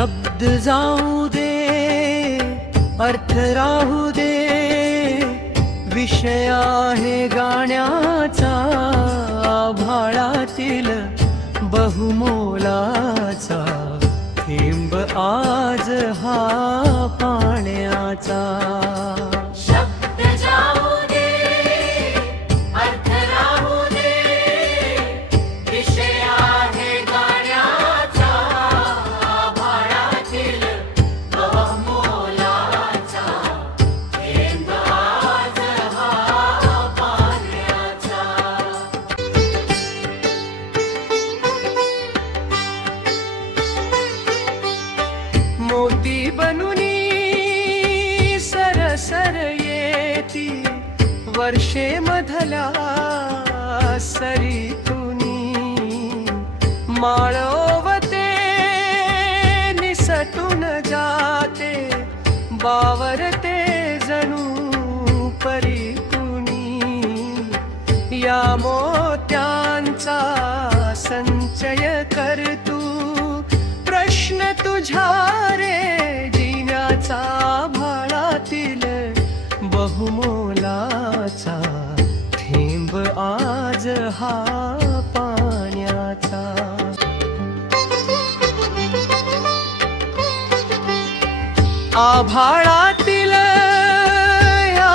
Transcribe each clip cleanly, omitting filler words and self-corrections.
शब्द जाऊ दे, अर्थ राहू दे, विषय आहे गाण्याचा आभाळातील बहुमोलाचा थेंब आज हा पाण्याचा। शब्द जाऊ दे, अर्थ राहू दे, विषय आहे गाण्याचा आभाळातील बहुमोलाचा थेंब आज हा पाण्याचा। मोती बनुनी सरसर येती वर्षे मधल्या सरीतुनी, माळवते निसटून जाते बावरते जणू परीकुनी। या मोत्यांचा संचय करतू प्रश्न तुझ्या रे जिन्याचा आभाळातील बहुमोलाचा थेंब आज हा पाण्याचा। आभाळातील या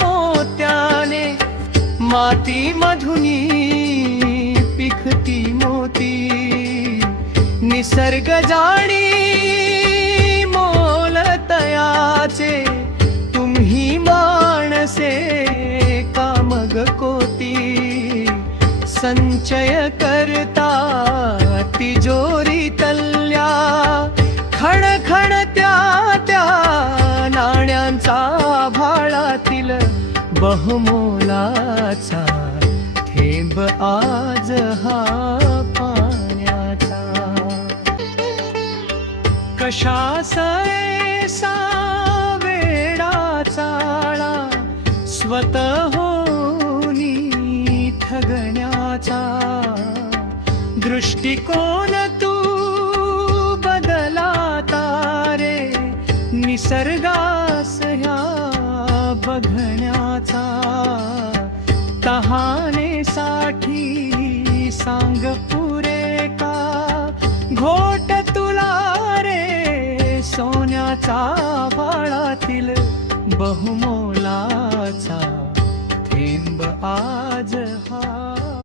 मोत्याने माती मधुनी पिकती मोती, निसर्ग जाणी मोल तयाचे तुम्ही माणसे कामग कोटी। संचय करता तिजोरी तल्ल्या खणखणत्या त्या नाण्यांचा आभाळातील बहुमोलाचा थेंब आज हा पाण्याचा। कशासैसा वेडा चाळा स्वतःहूनी ठगण्याचा, दृष्टिकोन तू बदला तारे निसर्गास ह्या बघण्याचा। तहानेसाठी सांग पुरे का घोट तुला रे सोन्याचा आभाळातील बहुमोलाचा थेंब आज हा